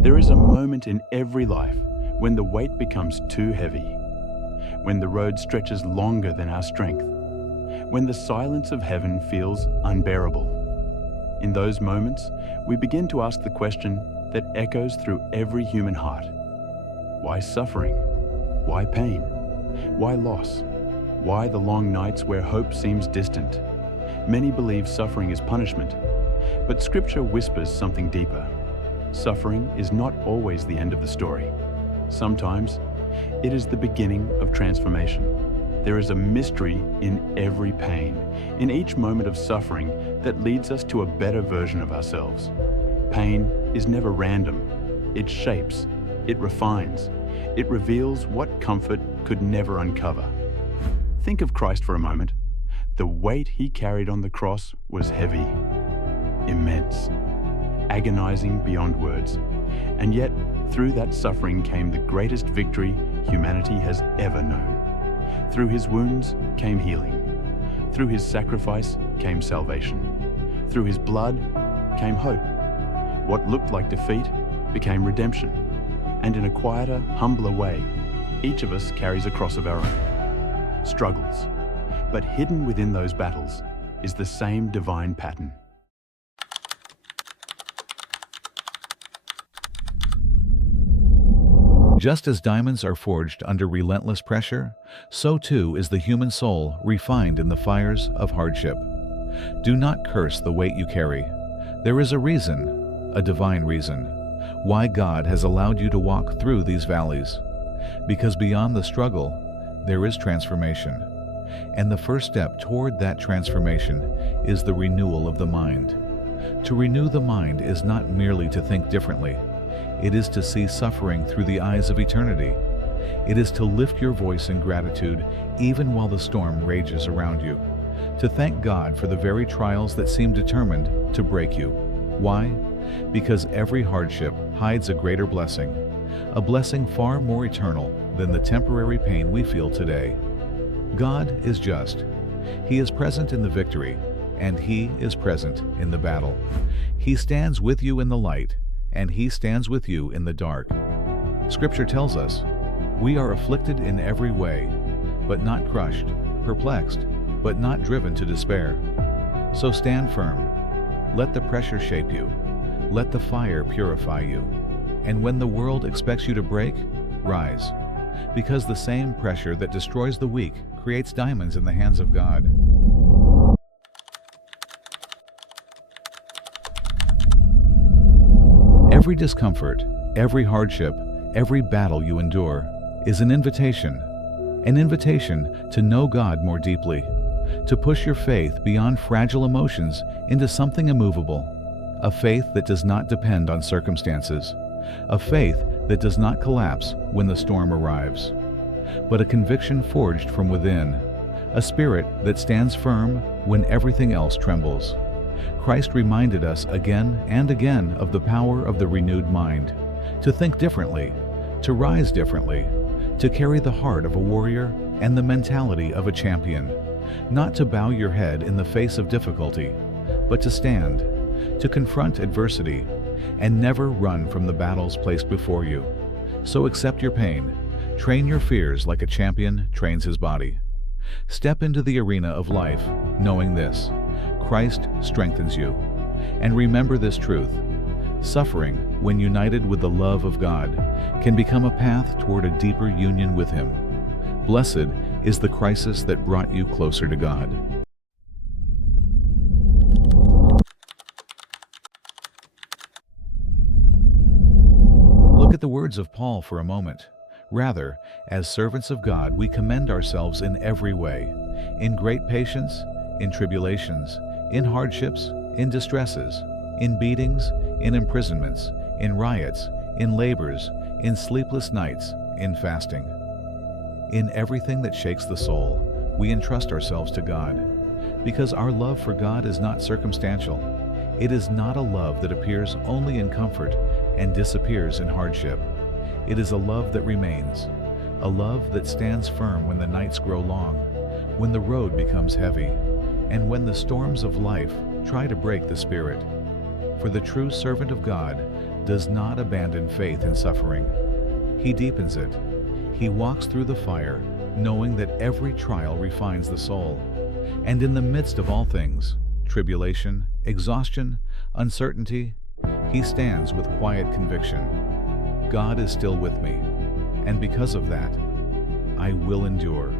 There is a moment in every life when the weight becomes too heavy, when the road stretches longer than our strength, when the silence of heaven feels unbearable. In those moments, we begin to ask the question that echoes through every human heart. Why suffering? Why pain? Why loss? Why the long nights where hope seems distant? Many believe suffering is punishment, but Scripture whispers something deeper. Suffering is not always the end of the story. Sometimes, it is the beginning of transformation. There is a mystery in every pain, in each moment of suffering that leads us to a better version of ourselves. Pain is never random. It shapes, it refines, it reveals what comfort could never uncover. Think of Christ for a moment. The weight he carried on the cross was heavy, immense, agonizing beyond words. And yet, through that suffering came the greatest victory humanity has ever known. Through his wounds came healing. Through his sacrifice came salvation. Through his blood came hope. What looked like defeat became redemption. And in a quieter, humbler way, each of us carries a cross of our own. Struggles. But hidden within those battles is the same divine pattern. Just as diamonds are forged under relentless pressure, so too is the human soul refined in the fires of hardship. Do not curse the weight you carry. There is a reason, a divine reason, why God has allowed you to walk through these valleys. Because beyond the struggle, there is transformation. And the first step toward that transformation is the renewal of the mind. To renew the mind is not merely to think differently. It is to see suffering through the eyes of eternity. It is to lift your voice in gratitude even while the storm rages around you. To thank God for the very trials that seem determined to break you. Why? Because every hardship hides a greater blessing, a blessing far more eternal than the temporary pain we feel today. God is just. He is present in the victory, and He is present in the battle. He stands with you in the light, and He stands with you in the dark. Scripture tells us, we are afflicted in every way, but not crushed, perplexed, but not driven to despair. So stand firm. Let the pressure shape you. Let the fire purify you. And when the world expects you to break, rise. Because the same pressure that destroys the weak creates diamonds in the hands of God. Every discomfort, every hardship, every battle you endure is an invitation to know God more deeply, to push your faith beyond fragile emotions into something immovable, a faith that does not depend on circumstances, a faith that does not collapse when the storm arrives, but a conviction forged from within, a spirit that stands firm when everything else trembles. Christ reminded us again and again of the power of the renewed mind, to think differently, to rise differently, to carry the heart of a warrior and the mentality of a champion, not to bow your head in the face of difficulty, but to stand, to confront adversity, and never run from the battles placed before you. So accept your pain, train your fears like a champion trains his body. Step into the arena of life, knowing this: Christ strengthens you. And remember this truth: suffering, when united with the love of God, can become a path toward a deeper union with Him. Blessed is the crisis that brought you closer to God. Look at the words of Paul for a moment. Rather, as servants of God, we commend ourselves in every way, in great patience, in tribulations, in hardships, in distresses, in beatings, in imprisonments, in riots, in labors, in sleepless nights, in fasting. In everything that shakes the soul, we entrust ourselves to God, because our love for God is not circumstantial. It is not a love that appears only in comfort and disappears in hardship. It is a love that remains, a love that stands firm when the nights grow long, when the road becomes heavy, and when the storms of life try to break the spirit. For the true servant of God does not abandon faith in suffering. He deepens it. He walks through the fire, knowing that every trial refines the soul. And in the midst of all things, tribulation, exhaustion, uncertainty, he stands with quiet conviction. God is still with me, and because of that, I will endure.